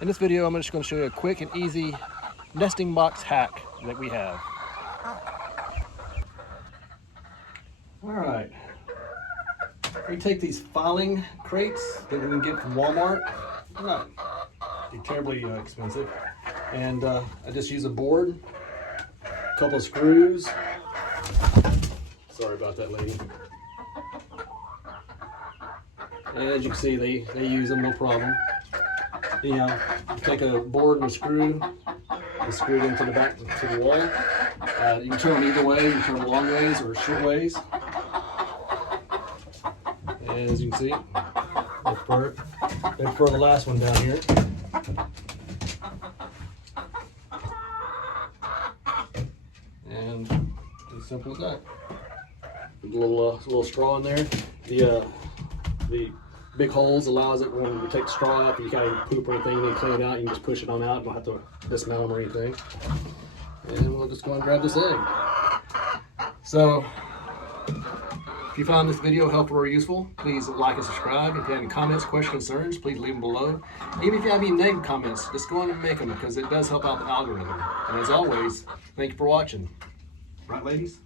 In this video, I'm just going to show you a quick and easy nesting box hack that we have. All right, we take these filing crates that we can get from Walmart. They're not terribly expensive. And I just use a board, a couple of screws. Sorry about that, lady. And as you can see, they use them, no problem. You take a board and a screw, and screw it into the back to the wall. You can turn them either way. You can turn them long ways or short ways. And as you can see, they prefer the last one down here. And as simple as that. There's a little straw in there. The big holes allows it when you take the straw out, you got poop or anything, you need to clean it out, you can just push it on out, you don't have to dismount them or anything. And we'll just go and grab this egg. So, if you found this video helpful or useful, please like and subscribe. If you have any comments, questions, concerns, please leave them below. Even if you have any negative comments, just go on and make them because it does help out the algorithm. And as always, thank you for watching. Right, ladies?